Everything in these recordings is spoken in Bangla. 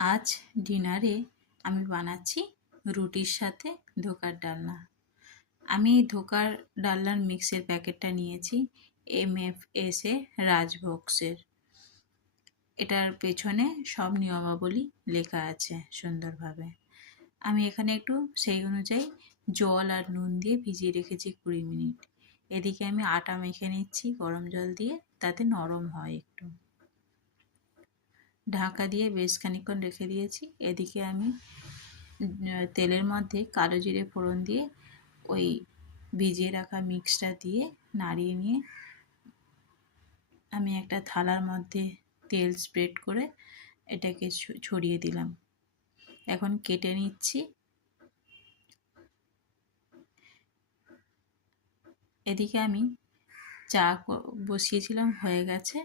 আজ ডিনারে আমি বানাচ্ছি রুটির সাথে ধোকার ডালনা। আমি ধোকার ডালনার মিক্সের প্যাকেটটা নিয়েছি MFS এর রাজভোগসের। এটার পেছনে সব নিয়মাবলী লেখা আছে সুন্দরভাবে। আমি এখানে একটু সেই অনুযায়ী জল আর নুন দিয়ে ভিজিয়ে রেখেছি 20 মিনিট। এদিকে আমি আটা মেখে নিচ্ছি গরম জল দিয়ে, তাতে নরম হয় একটু। ঢাকা দিয়ে বেশ খানিকক্ষণ রেখে দিয়েছি। এদিকে আমি তেলের মধ্যে কালো জিরে ফোড়ন দিয়ে ওই ভিজিয়ে রাখা মিক্সটা দিয়ে নাড়িয়ে নিয়ে আমি একটা থালার মধ্যে তেল স্প্রেড করে এটাকে ছড়িয়ে দিলাম। এখন কেটে নিচ্ছি। এদিকে আমি চা বসিয়েছিলাম, হয়ে গেছে।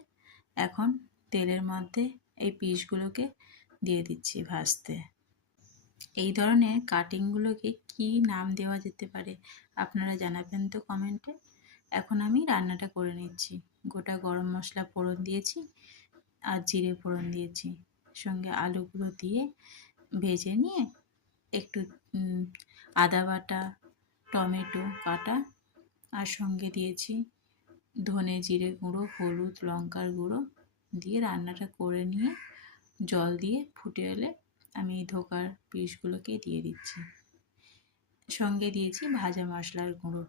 এখন তেলের মধ্যে এই পিসগুলোকে দিয়ে দিচ্ছি ভাজতে। এই ধরনের কাটিংগুলোকে কি নাম দেওয়া যেতে পারে আপনারা জানাবেন তো কমেন্টে। এখন আমি রান্নাটা করে নিচ্ছি। গোটা গরম মশলা ফোড়ন দিয়েছি আর জিরে ফোড়ন দিয়েছি, সঙ্গে আলুগুলো দিয়ে ভেজে নিয়ে একটু আদা বাটা, টমেটো কাটা আর সঙ্গে দিয়েছি ধনে জিরে গুঁড়ো, হলুদ, লঙ্কার গুঁড়ো দিয়ে রান্নাটা করে নিয়ে জল দিয়ে ফুটে এলে আমি এই ধোকার পিসগুলোকে দিয়ে দিচ্ছি। সঙ্গে দিয়েছি ভাজা মশলার গুঁড়ো।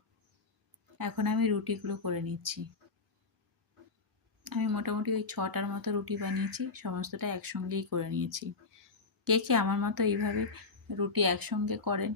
এখন আমি রুটিগুলো করে নিচ্ছি। আমি মোটামুটি ওই 6টার মতো রুটি বানিয়েছি, সমস্তটা একসঙ্গেই করে নিয়েছি। কে কে আমার মতো এইভাবে রুটি একসঙ্গে করেন